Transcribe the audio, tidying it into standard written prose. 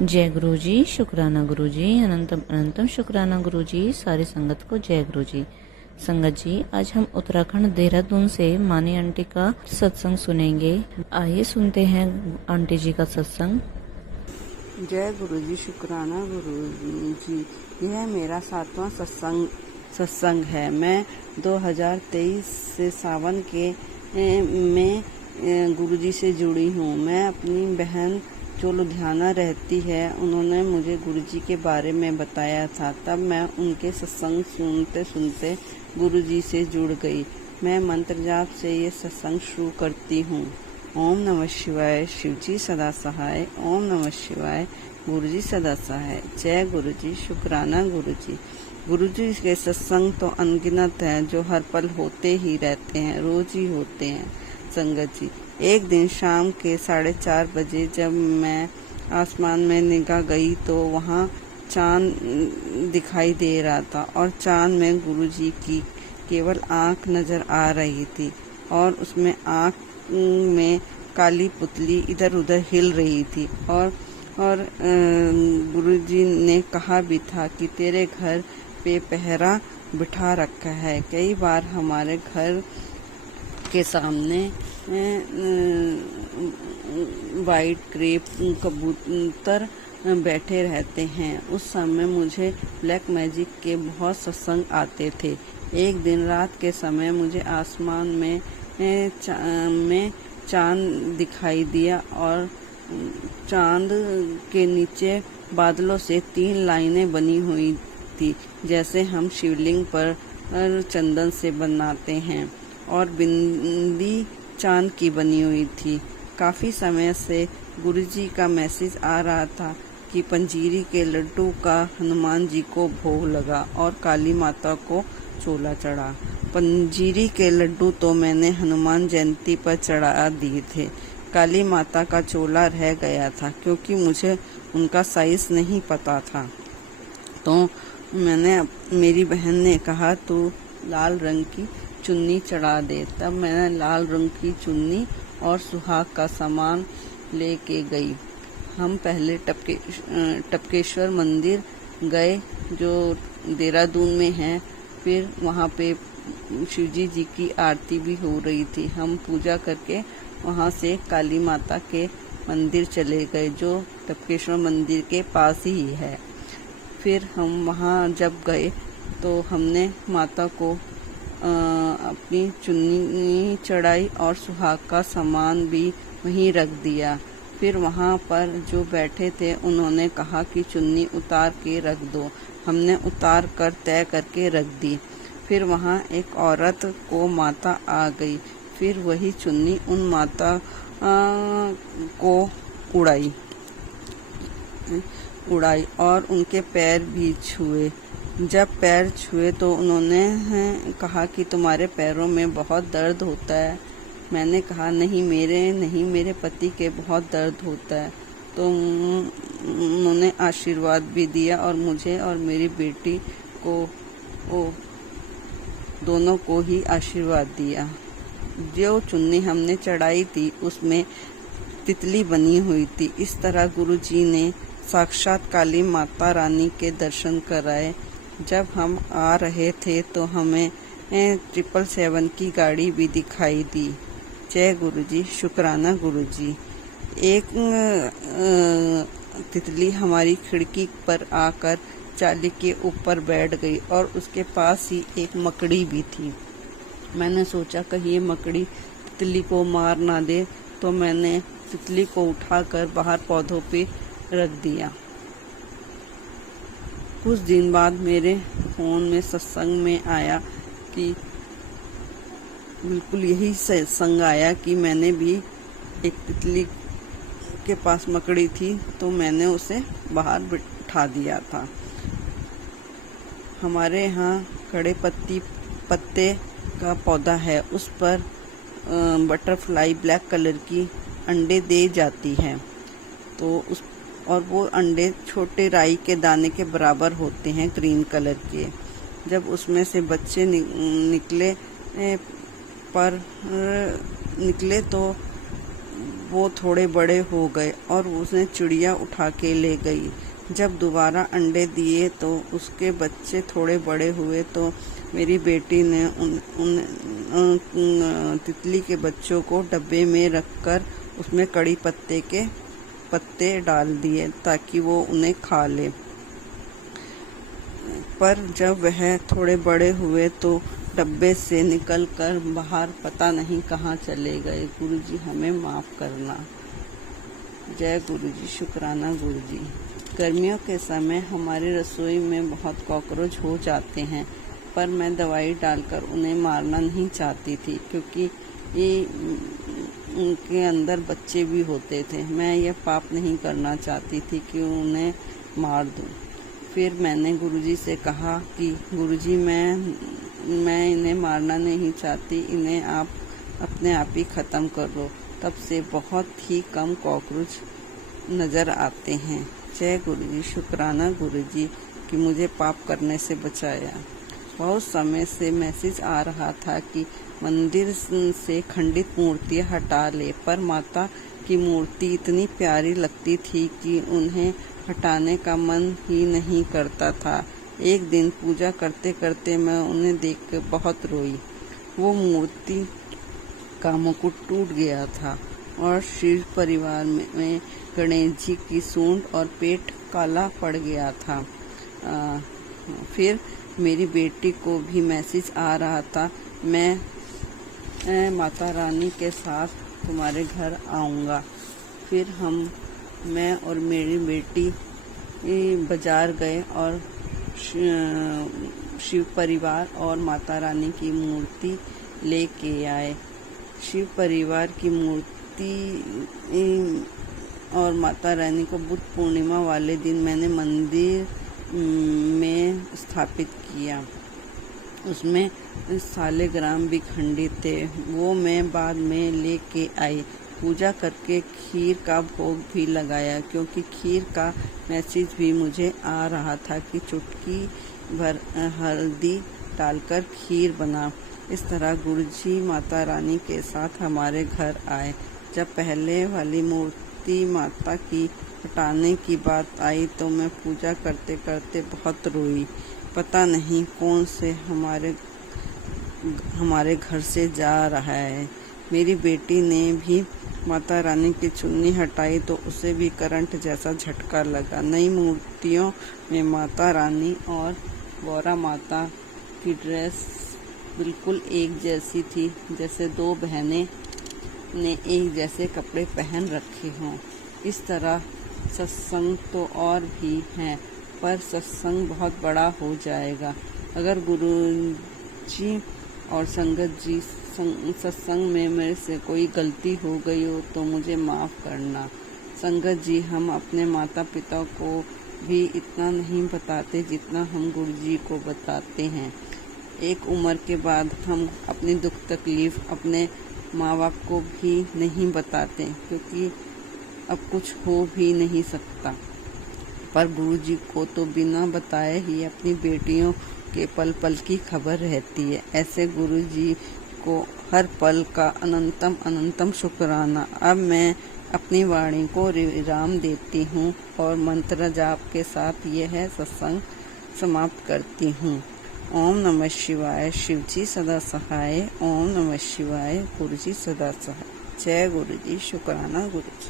जय गुरु जी, शुक्राना गुरु जी, अनंतम अनंतम शुक्राना गुरु जी। सारी संगत को जय गुरु जी। संगत जी, आज हम उत्तराखंड देहरादून से मानी आंटी का सत्संग सुनेंगे। आइए सुनते हैं आंटी जी का सत्संग। जय गुरु जी, शुक्राना गुरु जी। यह मेरा 7वां सत्संग है। मैं 2023 से सावन के में गुरु जी से जुड़ी हूँ। मैं अपनी बहन जो लुधियाना रहती है, उन्होंने मुझे गुरु जी के बारे में बताया था। तब मैं उनके सत्संग सुनते सुनते गुरु जी से जुड़ गई। मैं मंत्र जाप से ये सत्संग शुरू करती हूँ। ओम नमः शिवाय, शिव जी सदा सहाय। ओम नमः शिवाय, गुरु जी सदा सहाय। जय गुरु जी, शुक्राना गुरु जी। गुरु जी के सत्संग तो अनगिनत हैं, जो हर पल होते ही रहते हैं, रोज ही होते हैं। संगत जी, एक दिन शाम के 4:30 बजे जब मैं आसमान में निगाह गई तो वहाँ चांद दिखाई दे रहा था और चांद में गुरु जी की केवल आँख नजर आ रही थी और उसमें आँख में काली पुतली इधर उधर हिल रही थी। और गुरु जी ने कहा भी था कि तेरे घर पे पहरा बिठा रखा है। कई बार हमारे घर के सामने वाइट क्रेप कबूतर बैठे रहते हैं। उस समय मुझे ब्लैक मैजिक के बहुत सत्संग आते थे। एक दिन रात के समय मुझे आसमान में चांद दिखाई दिया और चांद के नीचे बादलों से 3 लाइनें बनी हुई थी, जैसे हम शिवलिंग पर चंदन से बनाते हैं, और बिंदी चांद की बनी हुई थी। काफी समय से गुरुजी का मैसेज आ रहा था कि पंजीरी के लड्डू का हनुमान जी को भोग लगा और काली माता को चोला चढ़ा। पंजीरी के लड्डू तो मैंने हनुमान जयंती पर चढ़ा दिए थे। काली माता का चोला रह गया था क्योंकि मुझे उनका साइज नहीं पता था। तो मेरी बहन ने कहा तू लाल रंग की चुन्नी चढ़ा दे। तब मैंने लाल रंग की चुन्नी और सुहाग का सामान लेके गई। हम पहले टपकेश्वर मंदिर गए जो देहरादून में है। फिर वहाँ पे शिवजी जी की आरती भी हो रही थी। हम पूजा करके वहाँ से काली माता के मंदिर चले गए जो टपकेश्वर मंदिर के पास ही है। फिर हम वहाँ जब गए तो हमने माता को अपनी चुन्नी चढ़ाई और सुहाग का सामान भी वहीं रख दिया। फिर वहाँ पर जो बैठे थे उन्होंने कहा कि चुन्नी उतार के रख दो। हमने उतार कर तय करके रख दी। फिर वहाँ एक औरत को माता आ गई। फिर वही चुन्नी उन माता को उड़ाई और उनके पैर भी छुए। जब पैर छुए तो उन्होंने कहा कि तुम्हारे पैरों में बहुत दर्द होता है। मैंने कहा नहीं मेरे पति के बहुत दर्द होता है। तो उन्होंने आशीर्वाद भी दिया और मुझे और मेरी बेटी को दोनों को ही आशीर्वाद दिया। जो चुन्नी हमने चढ़ाई थी उसमें तितली बनी हुई थी। इस तरह गुरुजी ने साक्षात काली माता रानी के दर्शन कराए। जब हम आ रहे थे तो हमें 777 की गाड़ी भी दिखाई दी। जय गुरु जी, शुक्राना गुरु जी। एक तितली हमारी खिड़की पर आकर चाली के ऊपर बैठ गई और उसके पास ही एक मकड़ी भी थी। मैंने सोचा कहीं ये मकड़ी तितली को मार ना दे, तो मैंने तितली को उठाकर बाहर पौधों पे रख दिया। कुछ दिन बाद मेरे फोन में सत्संग में आया कि बिल्कुल यही सत्संग आया कि मैंने भी एक तितली के पास मकड़ी थी तो मैंने उसे बाहर बिठा दिया था। हमारे यहाँ खड़े पत्ते का पौधा है, उस पर बटरफ्लाई ब्लैक कलर की अंडे दे जाती है। तो और वो अंडे छोटे राई के दाने के बराबर होते हैं, ग्रीन कलर के। जब उसमें से बच्चे निकले तो वो थोड़े बड़े हो गए और उसने चिड़िया उठा के ले गई। जब दोबारा अंडे दिए तो उसके बच्चे थोड़े बड़े हुए तो मेरी बेटी ने उन तितली के बच्चों को डब्बे में रखकर उसमें कड़ी पत्ते के पत्ते डाल दिए ताकि वो उन्हें खा ले। पर जब वह थोड़े बड़े हुए तो डब्बे से निकलकर बाहर पता नहीं कहाँ चले गए। गुरुजी हमें माफ़ करना। जय गुरुजी। शुक्राना गुरुजी। गर्मियों के समय हमारी रसोई में बहुत कॉकरोच हो जाते हैं, पर मैं दवाई डालकर उन्हें मारना नहीं चाहती थी क्योंकि ये उनके अंदर बच्चे भी होते थे। मैं यह पाप नहीं करना चाहती थी कि उन्हें मार दूं। फिर मैंने गुरुजी से कहा कि गुरुजी मैं इन्हें मारना नहीं चाहती, इन्हें आप अपने आप ही ख़त्म कर दो। तब से बहुत ही कम कॉकरोच नज़र आते हैं। जय गुरुजी। शुक्राना गुरुजी कि मुझे पाप करने से बचाया। बहुत समय से मैसेज आ रहा था कि मंदिर से खंडित मूर्तियाँ हटा ले, पर माता की मूर्ति इतनी प्यारी लगती थी कि उन्हें हटाने का मन ही नहीं करता था। एक दिन पूजा करते करते मैं उन्हें देखकर बहुत रोई। वो मूर्ति का मुकुट टूट गया था और शिव परिवार में गणेश जी की सूंड और पेट काला पड़ गया था। फिर मेरी बेटी को भी मैसेज आ रहा था, मैं माता रानी के साथ तुम्हारे घर आऊँगा। फिर मैं और मेरी बेटी बाजार गए और शिव परिवार और माता रानी की मूर्ति लेके आए। शिव परिवार की मूर्ति और माता रानी को बुद्ध पूर्णिमा वाले दिन मैंने मंदिर में स्थापित किया। उसमें सालेग्राम भी खंडित थे, वो मैं बाद में लेके आई। पूजा करके खीर का भोग भी लगाया क्योंकि खीर का मैसेज भी मुझे आ रहा था कि चुटकी भर हल्दी डालकर खीर बना। इस तरह गुरुजी माता रानी के साथ हमारे घर आए। जब पहले वाली मूर्ति माता की हटाने की बात आई तो मैं पूजा करते करते बहुत रोई। पता नहीं कौन से हमारे घर से जा रहा है। मेरी बेटी ने भी माता रानी की चुन्नी हटाई तो उसे भी करंट जैसा झटका लगा। नई मूर्तियों में माता रानी और गौरा माता की ड्रेस बिल्कुल एक जैसी थी, जैसे दो बहनें ने एक जैसे कपड़े पहन रखे हों। इस तरह सत्संग तो और भी हैं, पर सत्संग बहुत बड़ा हो जाएगा। अगर गुरुजी और संगत जी सत्संग में मेरे से कोई गलती हो गई हो तो मुझे माफ़ करना। संगत जी, हम अपने माता पिता को भी इतना नहीं बताते जितना हम गुरुजी को बताते हैं। एक उम्र के बाद हम अपनी दुख तकलीफ़ अपने माँ बाप को भी नहीं बताते क्योंकि अब कुछ हो भी नहीं सकता। पर गुरुजी को तो बिना बताए ही अपनी बेटियों के पल पल की खबर रहती है। ऐसे गुरुजी को हर पल का अनंतम शुक्राना। अब मैं अपनी वाणी को विराम देती हूँ और मंत्र जाप के साथ यह सत्संग समाप्त करती हूँ। ओम नमः शिवाय। शिवजी सदा सहाय। ओम नमः शिवाय। गुरुजी सदा सहाय। जय गुरुजी। शुक्राना गुरुजी।